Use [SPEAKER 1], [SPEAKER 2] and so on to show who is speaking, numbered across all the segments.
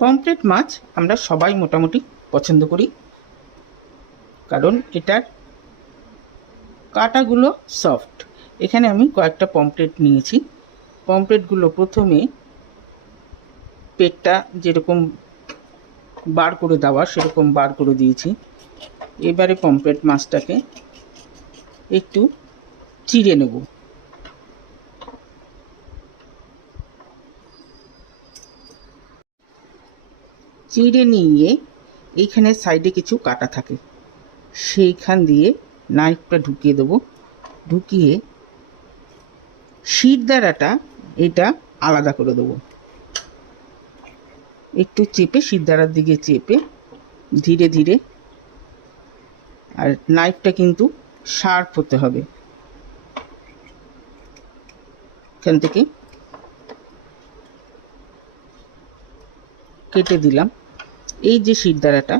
[SPEAKER 1] Pomfret মাছ আমরা সবাই মোটামুটি পছন্দ করি। কারণ এটার কাটাগুলো সফট। এখানে আমি কয়েকটা পমফ্রেট নিয়েছি। পমফ্রেটগুলো প্রথমে পেটটা যেরকম বার করে দেওয়া, সেরকম বার করে দিয়েছি। এবারে পমফ্রেট মাছটাকে একটু চিড়ে নেব। চিড়ে নিয়ে এইখানে সাইডে কিছু কাটা থাকে। সেইখান দিয়ে নাইফটা ঢুকিয়ে দেবো। ঢুকিয়ে শিরদাঁড়াটা এটা আলাদা করে দেবো। একটু চেপে শিরদাঁড়ার দিকে চেপে ধীরে ধীরে আর নাইফটা কিন্তু শার্প হতে হবে। এখান থেকে কেটে দিলাম। এই যে শিরদাঁড়াটা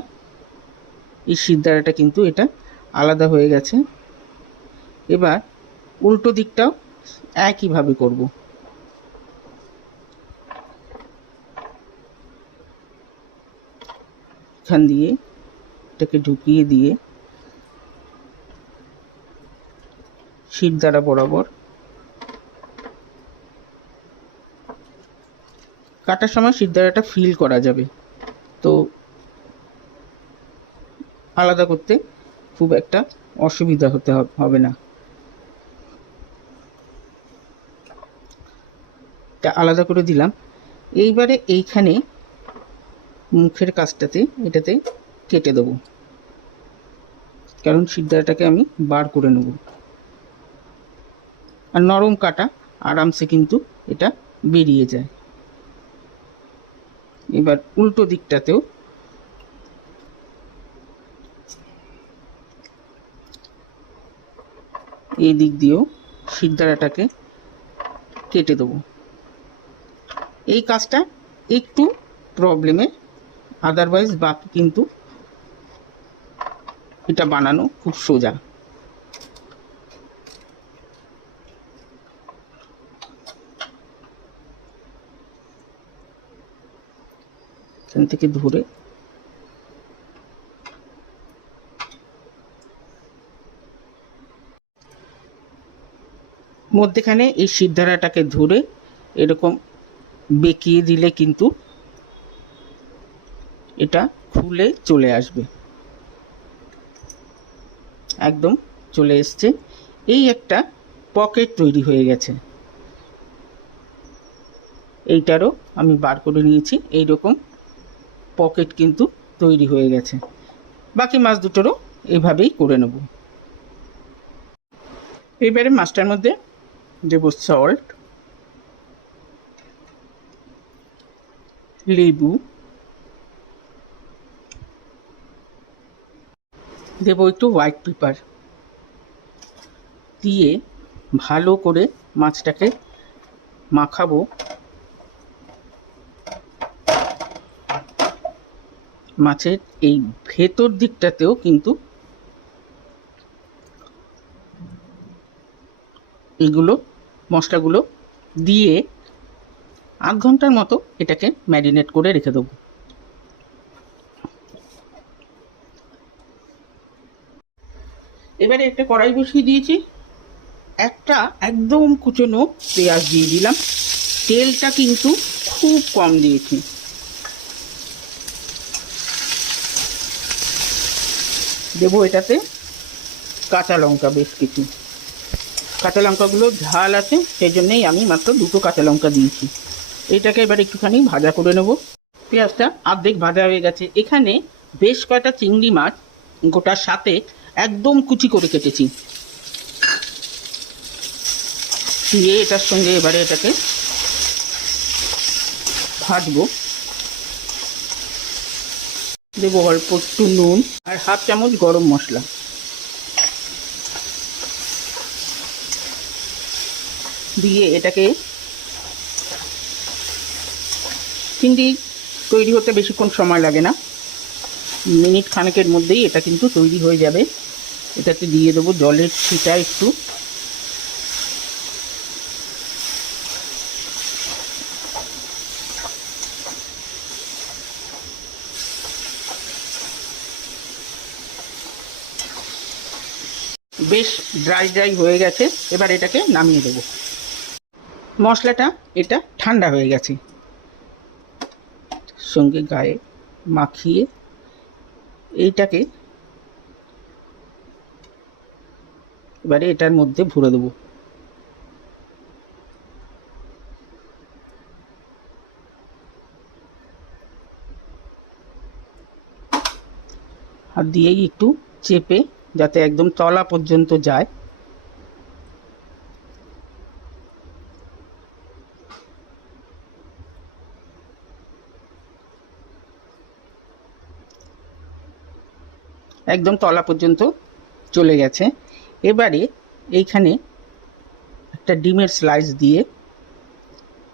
[SPEAKER 1] এই শিরদাঁড়াটা কিন্তু এটা আলাদা হয়ে গেছে। এবার উল্টো দিকটাও একইভাবে করব। এখান দিয়ে এটাকে ঢুকিয়ে দিয়ে শিরদাঁড়া বরাবর কাটার সময় শিরদাঁড়াটা ফিল করা যাবে। তো আলাদা করতে খুব একটা অসুবিধা হতে হবে না। আলাদা করে দিলাম। এইবারে এইখানে মুখের কাজটাতে, এটাতে কেটে দেবো। কারণ সিদ্ধাটাকে আমি বার করে নেব। আর নরম কাটা, আরামসে কিন্তু এটা বেরিয়ে যায়। এবার উল্টো দিকটাতেও। এই দিক দিয়েও সিদ্ধারাটাকে কেটে দেবো। এই কাজটা একটু প্রবলেমের আদারওয়াইজ বাকি কিন্তু এটা বানানো খুব সোজা। এখান থেকে ধরে। মধ্যেখানে এই সিদ্ধারাটাকে ধরে এরকম বেঁকিয়ে দিলে কিন্তু এটা খুলে চলে আসবে। একদম চলে এসছে। এই একটা পকেট তৈরি হয়ে গেছে। এইটারও আমি বার করে নিয়েছি। এই রকম পকেট কিন্তু তৈরি হয়ে গেছে। বাকি মাছ দুটোরও এইভাবেই করে নেব। এবারে মাছটার মধ্যে দেবো সল্ট লেবু, দেব একটু হোয়াইট পেপার দিয়ে ভালো করে মাছটাকে মাখাবো। মাছের এই ভেতর দিকটাতেও কিন্তু এগুলো মশলাগুলো দিয়ে আধ ঘণ্টার মতো এটাকে ম্যারিনেট করে রেখে দেবো। এবারে একটা কড়াই বসিয়ে দিয়েছি। একটা একদম কুচনো পেঁয়াজ দিয়ে দিলাম। তেলটা কিন্তু খুব কম দিয়েছি। দেবো এটাতে কাঁচা লঙ্কা বেশ কিছু। কাঁচা লঙ্কাগুলো ঝাল আছে, সেই জন্যেই আমি মাত্র দুটো কাঁচা লঙ্কা দিয়েছি। এটাকে এবার একটুখানি ভাজা করে নেব। পেঁয়াজটা অর্ধেক ভাজা হয়ে গেছে। এখানে বেশ কয়টা চিংড়ি মাছ গোটার সাথে একদম কুচি করে কেটেছি। দিয়ে এটার সঙ্গে এবারে এটাকে ভাজবো। দেবো অল্প একটু নুন আর হাফ চামচ গরম মশলা। দিয়ে এটাকে চিংড়ি তৈরি হতে বেশিক্ষণ সময় লাগে না। মিনিট খানেকের মধ্যেই এটা কিন্তু তৈরি হয়ে যাবে। এটাতে দিয়ে দেবো জলের ছিটা একটু। বেশ ড্রাই ড্রাই হয়ে গেছে, এবার এটাকে নামিয়ে দেবো। মশলাটা এটা ঠান্ডা হয়ে গেছে। সঙ্গে গায়ে মাখিয়ে এইটাকে এবারে এটার মধ্যে ভরে দেবো। হাত দিয়েই একটু চেপে যাতে একদম তলা পর্যন্ত যায়। একদম তলা পর্যন্ত চলে গেছে। এবারে এইখানে একটা ডিমের স্লাইস দিয়ে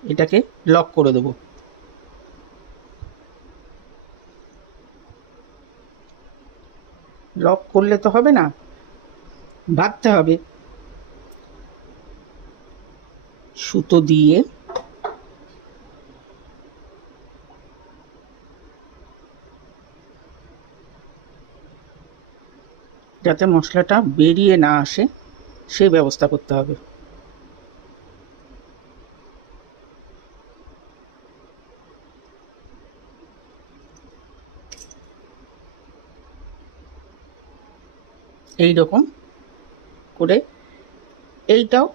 [SPEAKER 1] এটাকে লক করে দেবো। লক করলে তো হবে না। বাঁধতে হবে। সুতো দিয়ে যাতে মশলাটা বেরিয়ে না আসে সেই ব্যবস্থা করতে হবে। এই রকম করে এইটাও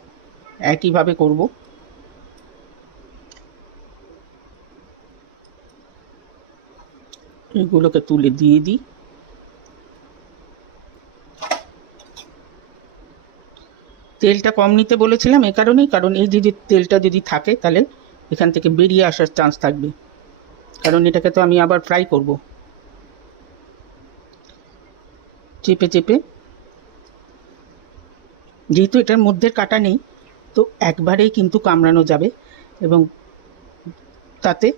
[SPEAKER 1] একইভাবে করব। এগুলোকে তুলে দিয়ে দিই। তেলটা কম নিতে বলেছিলাম এ কারণেই, কারণ এই যদি তেলটা যদি থাকে তাহলে এখান থেকে বেরিয়ে আসার চান্স থাকবে। কারণ এটাকে তো আমি আবার ফ্রাই করব। চেপে চেপে যেহেতু এটার মধ্যে কাটা নেই, তো একবারেই কিন্তু কামড়ানো যাবে এবং তাতে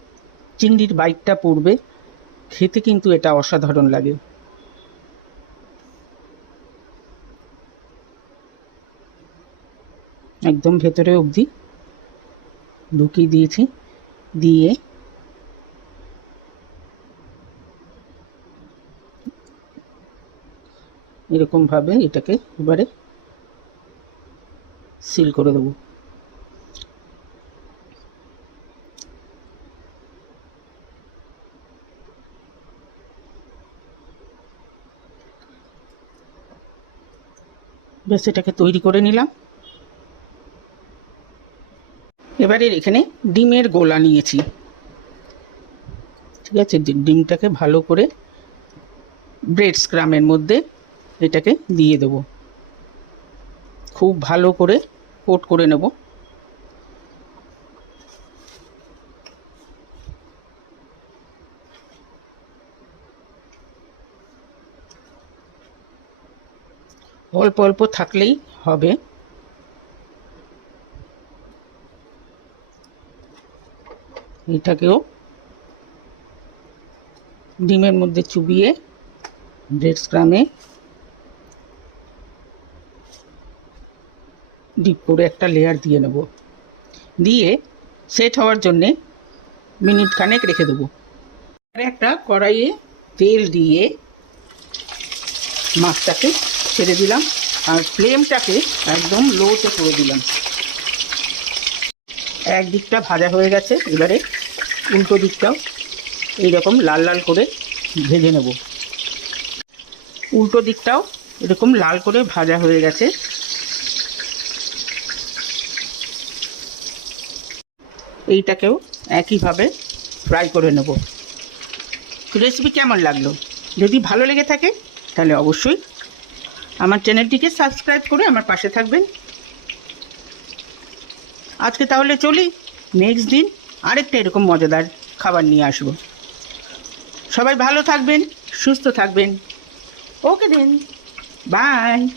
[SPEAKER 1] চিংড়ির বাইকটা পড়বে, খেতে কিন্তু এটা অসাধারণ লাগে। একদম ভেতরে অবধি ঢুকিয়ে দিয়েছি, দিয়ে এরকমভাবে এটাকে এবারে সিল করে দেবো। বেশ, এটাকে তৈরি করে নিলাম। এবারে এখানে ডিমের গোলা নিয়েছি। ঠিক আছে ডিমটাকে ভালো করে ব্রেড স্ক্রামের মধ্যে এটাকে দিয়ে দেবো। খুব ভালো করে কোট করে নেব। অল্প অল্প থাকলেই হবে। এটাকেও ডিমের মধ্যে চুবিয়ে ব্রেড স্ক্রামে ডিপ করে একটা লেয়ার দিয়ে নেব। দিয়ে সেট হওয়ার জন্যে মিনিট খানেক রেখে দেবো। একটা কড়াইয়ে তেল দিয়ে মাছটাকে ছেড়ে দিলাম আর ফ্লেমটাকে একদম লোতে করে দিলাম। এক দিকটা ভাজা হয়ে গেছে, এবারে উল্টো দিকটাও এইরকম লাল লাল করে ভেজে নেব। উল্টো দিকটাও এরকম লাল করে ভাজা হয়ে গেছে। এইটাকেও একইভাবে ফ্রাই করে নেব। রেসিপি কেমন লাগল? যদি ভালো লেগে থাকে, তাহলে অবশ্যই আমার চ্যানেলটিকে সাবস্ক্রাইব করে আমার পাশে থাকবেন। আজকে তাহলে চলি নেক্সট দিন আরেকটা এরকম মজাদার খাবার নিয়ে আসব। সবাই ভালো থাকবেন, সুস্থ থাকবেন। ওকে দিন বাই